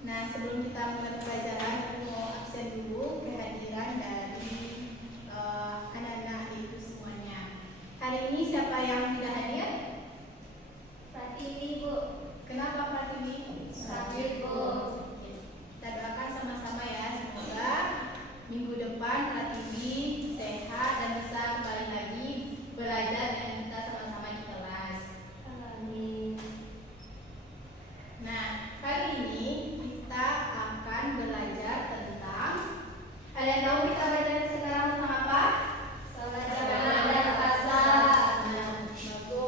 Nah, sebelum kita mulai pelajaran, aku mau absen dulu kehadiran dari anak-anak itu semuanya. Hari ini siapa yang tidak hadir? Pratiwi, Bu. Kenapa Pratiwi? Sakit, Bu. Kita doakan sama-sama ya, semoga minggu depan Pratiwi sehat dan bisa kembali lagi belajar dengan kita sama-sama di kelas. Amin. Nah, kali ini kita akan belajar tentang, ada yang tahu kita belajar sekarang tentang apa? Salat dan bahasa. Nah, bagus.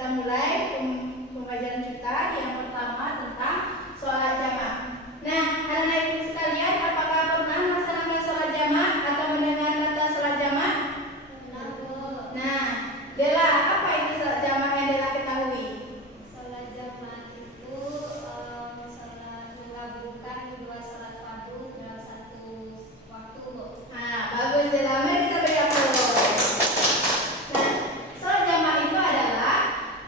kita mulai pembelajaran kita yang pertama tentang sholat jamaah. Nah, anak-anak ibu sekalian, apakah pernah melaksanakan sholat jamaah atau mendengar kata sholat jamaah? Nah, Dela, apa itu sholat jamaah yang Dela ketahui? Sholat jamaah itu sholat menggabungkan dua sholat fardu dalam satu waktu. Nah, bagus Dela, mari kita beri aplaus. Nah, sholat jamaah itu adalah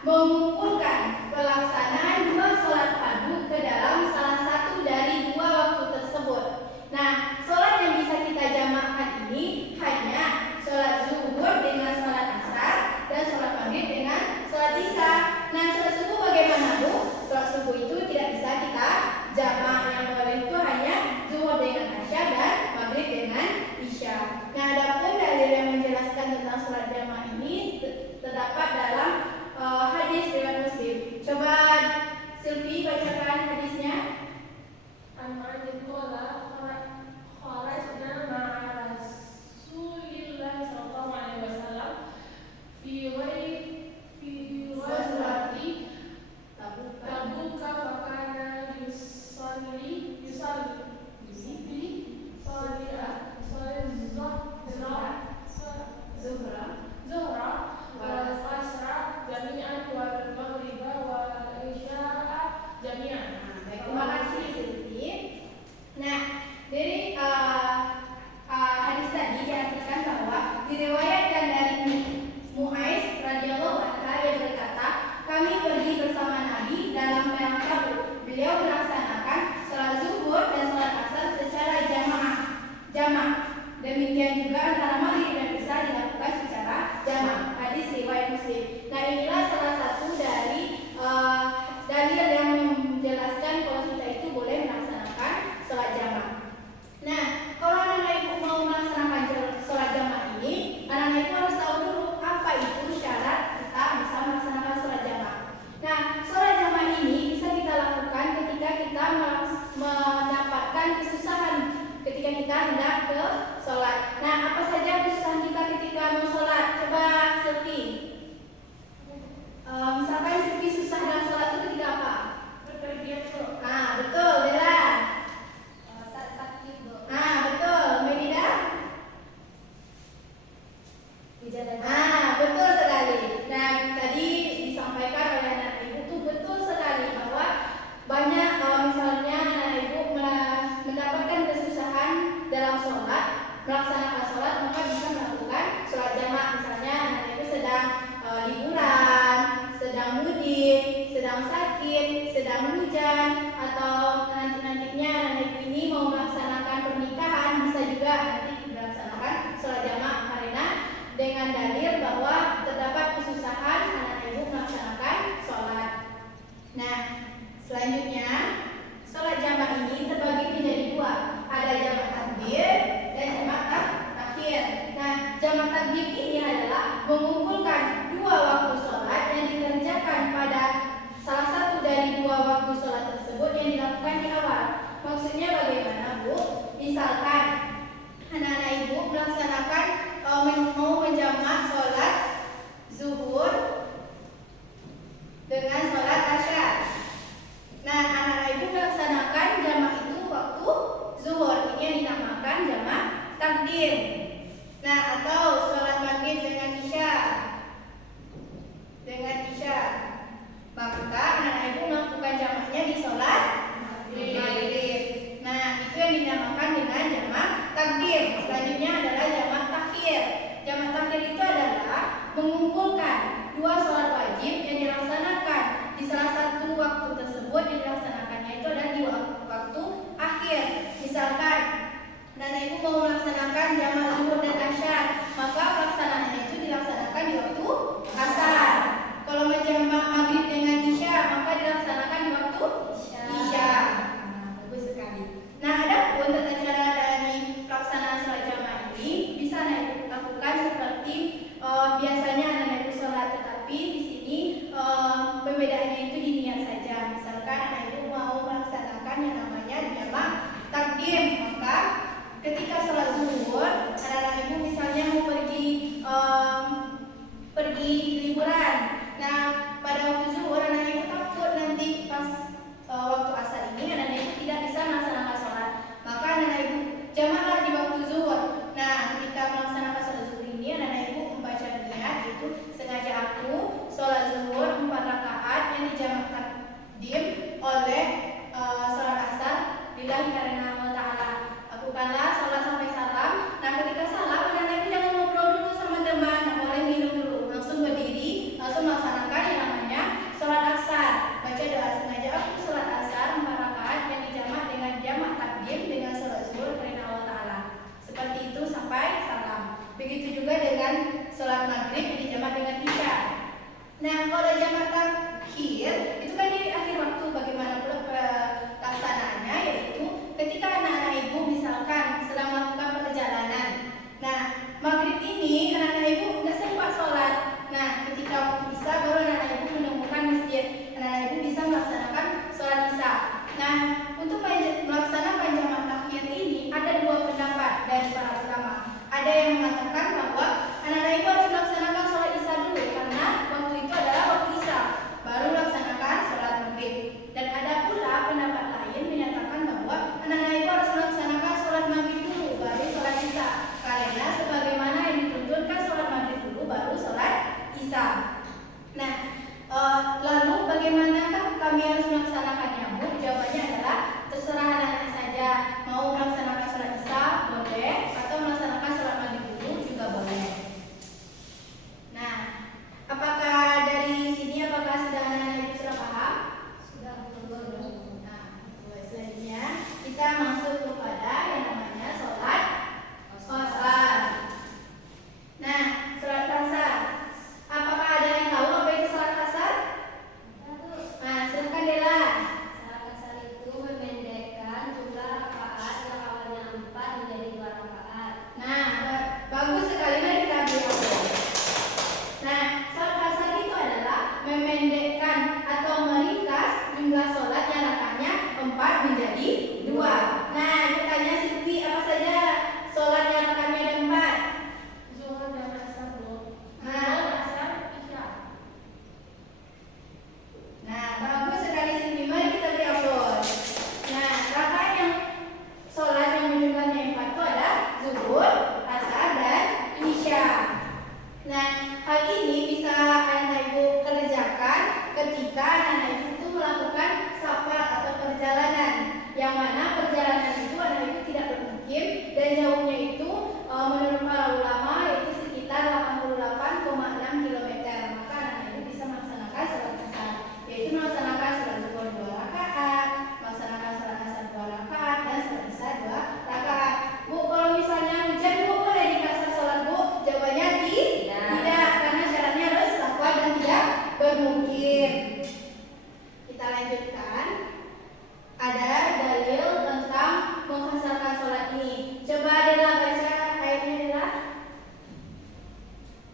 mengumpulkan pelaksanaan dua sholat fardu ke dalam salah satu dari dua waktu tersebut. Nah, sholat yang bisa kita jamaahkan ini hanya sholat zuhur dengan sholat asar dan sholat maghrib dengan sholat isya. Nah, sholat subuh bagaimana Bu? Sholat subuh itu tidak bisa kita jamaah, yang boleh itu hanya zuhur dengan asar dan maghrib dengan isya. Nah, adapun dalil yang menjelaskan tentang sholat jamaah ini terdapat dalam hadis riwayat Muslim. Coba Silvi bacakan hadisnya. An-Ma'in qala kharajna ma'a Rasulillah sallallahu alaihi wasallam fi ghazwati Tabuka wa kana yusalli zuhra wal asra jami'an wal maghriba wal isya'a jami'an. Baik, terima kasih Silvi. Nah, dari hadis tadi diartikan bahwa diriwayatkan dari Mu'aiz radhiyallahu anhu yang berkata, kami pergi bersama Nabi dalam perang Tabuk. Beliau melaksanakan sholat zuhur dan sholat asar secara jamaah. Demikian juga antara maghrib dan isya dilakukan secara jamaah. Hadis riwayat Muslim. Nah, inilah salah satu dari dalil yang menjelaskan kalau kita itu boleh melaksanakan sholat jamaah. Nah, kalau anak-anak ibu mau melaksanakan sholat jamaah ini, anak-anak ibu harus tahu dulu apa itu syarat kita bisa melaksanakan sholat jamaah. Nah, sholat jamaah ini bisa kita lakukan ketika kita mendapatkan kesusahan ketika kita hendak ke sholat. Nah, apa saja kesusahan kita ketika mau sholat? Coba Silvi. Misalkan Silvi susah dalam sholat itu ketika apa? Berpergian Bu. Nah, betul, Dela. Saat sakit, Bu. Nah, betul, Medida. Gejala Betul sekali. Nah, tadi disampaikan oleh anak ibu itu betul sekali bahwa banyak misalnya anak ibu mendapatkan kesusahan dalam sholat, melaksanakan sholat, maka bisa melakukan sholat jamaah. Misalnya anak ibu sedang liburan, sedang mudik, sedang sakit, sedang hujan, atau nantinya anak ibu ini mau melaksanakan pernikahan, bisa juga nanti melaksanakan sholat jamaah karena dengan dalil bahwa terdapat kesusahan anak ibu melaksanakan sholat. Nah, selanjutnya sholat jamaah ini terbagi menjadi dua. Ada jamaah takbir dan jamaah takhir. Nah, jamaah takbir ini adalah mengumpulkan dua waktu sholat yang dikerjakan pada salah satu dari dua waktu sholat tersebut yang dilakukan di awal. Maksudnya bagaimana Bu? Misalkan anak-anak ibu melaksanakan mau menjamak sholat zuhur dengan sholat asar. Nah, anak-anak ibu melaksanakan jamak itu waktu zuhur. Ini yang dinamakan jamak takdim. Nah, atau sholat maghrib dengan isya. Maka anak-anak ibu melakukan jamaknya di sholat maghrib. Nah, itu yang dinamakan dengan jamak takdim. Selanjutnya adalah jamak takhir. Jamak takhir itu adalah mengumpulkan dua sholat wajib yang dilaksanakan di salah satu waktu tersebut. Yang dilaksanakannya itu adalah di waktu akhir. Misalkan anak ibu mau melaksanakan jamak zuhur dan asar, maka pelaksanaannya itu dilaksanakan di waktu asar. Kalau menjamak maghrib dengan isya, maka dilaksanakan di waktu isya. Bagus sekali. Nah, adapun tata cara dari pelaksanaan sholat jamaah ini bisa anak ibu lakukan seperti biasanya anak ibu sholat, tetapi di sini perbedaannya itu di niat saja. Misalkan anak ibu mau melaksanakan yang namanya jamak takdim, maka ketika sholat zuhur, anak-anak ibu misalnya mau pergi liburan. Nah, sholat jamaah takhir itu kan di akhir waktu. Bagaimana pula pelaksanaannya, yaitu ketika anak-anak ibu misalkan sedang melakukan perjalanan. Nah, maghrib ini anak-anak ibu nggak sempat sholat. Nah, ketika waktu isya baru anak-anak ibu menemukan masjid. Anak-anak ibu bisa melaksanakan sholat isya. Nah, untuk melaksanakan jamaah takhir ini ada dua pendapat dari para ulama. Ada yang mengatakan bahwa anak-anak ibu harus melaksanakan sholat isya dulu karena waktu itu adalah waktu isya, baru melaksanakan sholat maghrib. Dan ada pula pendapat lain menyatakan bahwa anak-anak ibu harus melaksanakan sholat maghrib dulu, baru sholat isya. Karena sebagaimana yang dituntunkan sholat maghrib dulu, baru sholat isya. Nah, lalu bagaimanakah kami harus melaksanakannya, Bu? Jawabannya adalah terserah anak-anak saja. Mau melaksanakan sholat isya boleh, atau melaksanakan sholat maghrib dulu juga boleh. Nah, apakah dari sini apakah sudah anak-anak ibu sudah paham? Sudah. Nah, selanjutnya kita masuk kepada yang namanya sholat asar. Nah, sholat asar. Apakah ada yang tahu apa itu sholat asar? Nah, silakan Dela. Salat asar itu memendekkan jumlah rakaat yang awalnya 4 menjadi 2 rakaat. Nah, bagus sekali, mari kita ambil. Nah, sholat asar itu adalah memendekkan atau meringkas jumlah sholat yang rakaatnya 4 menjadi 2. Nah, ditanya Siti, apa saja sholat yang rakaatnya ada 4? Zuhur dan asar, Bu. Nah. Zuhur, asar, isya. Nah, bagus sekali Siti, mari kita beri aplaus. Nah, rakaat yang sholat yang jumlahnya 4 itu ada zuhur, asar, dan isya. Nah, hal ini bisa anak ibu kerjakan ketika anak ibu itu melakukan safar atau perjalanan, yang mana perjalanan itu anak ibu tidak bermukim dan jauhnya itu menurut para ulama itu sekitar 88,6 km. Maka anak ibu bisa melaksanakan sholat asar, yaitu melaksanakan sholat zuhur 2 rakaat, melaksanakan sholat asar 2 rakaat, dan sholat isya 2 rakaat. Bu, kalau misalnya hujan, Bu, boleh dikasar sholat, Bu? Jawabannya tidak, karena syaratnya harus safar dan tidak bermukim. Kita lanjutkan. Ada dalil tentang mengkasarkan sholat ini. Coba Dela baca ayatnya, Dela.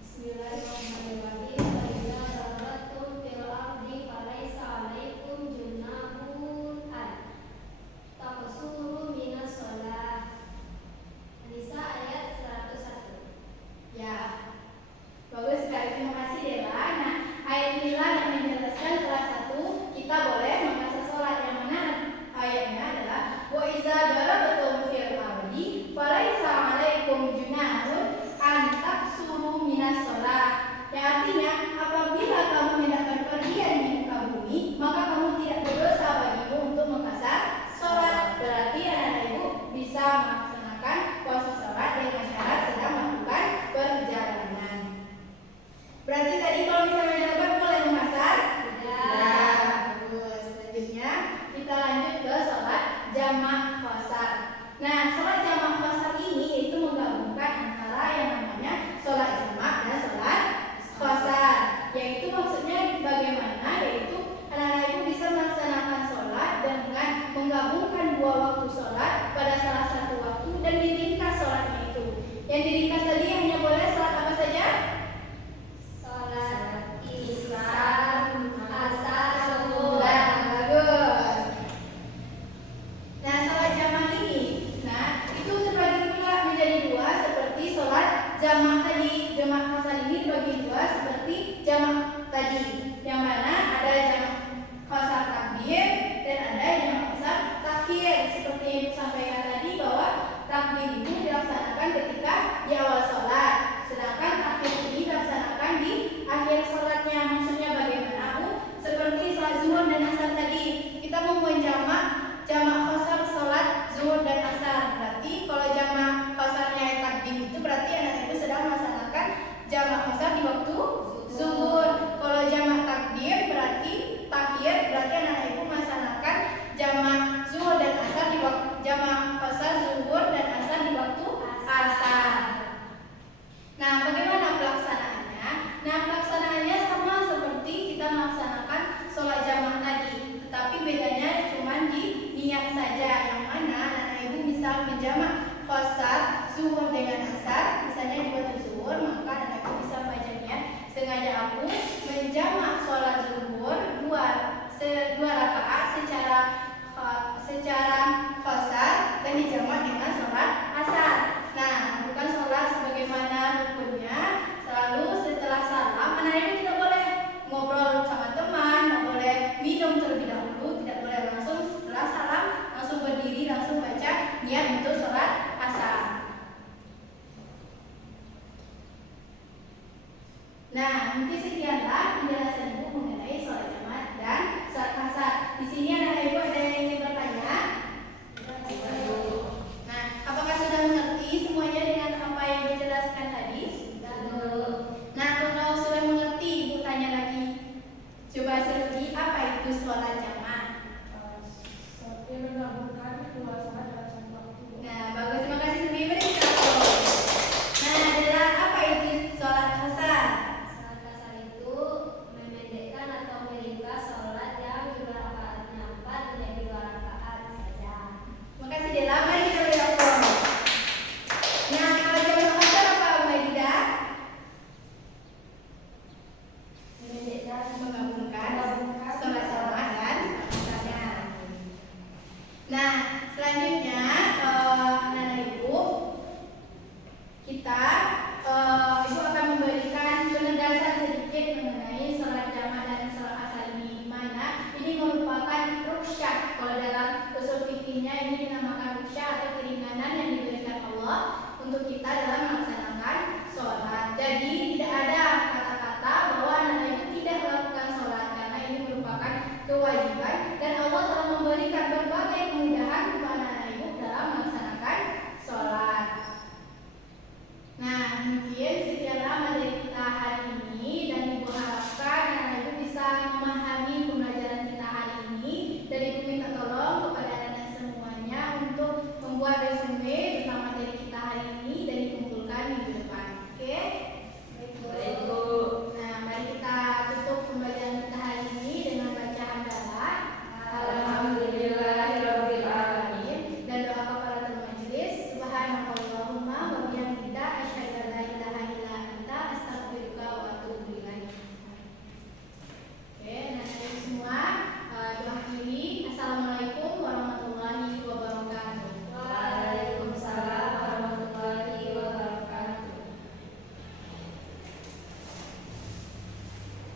Bismillahirrahmanirrahim. Wa idza darabtum fil ardi falaysa 'alaikum junahun an taqsuru minas shalah. An-Nisa ayat 101. Ya, bagus sekali. Terima kasih Dela. Nah, ayat inilah yang menjelaskan salah satu kita boleh mengkasarkan menjamak qasar zuhur dengan asar, misalnya di waktu zuhur, maka anak bisa membacanya sengaja aku menjamak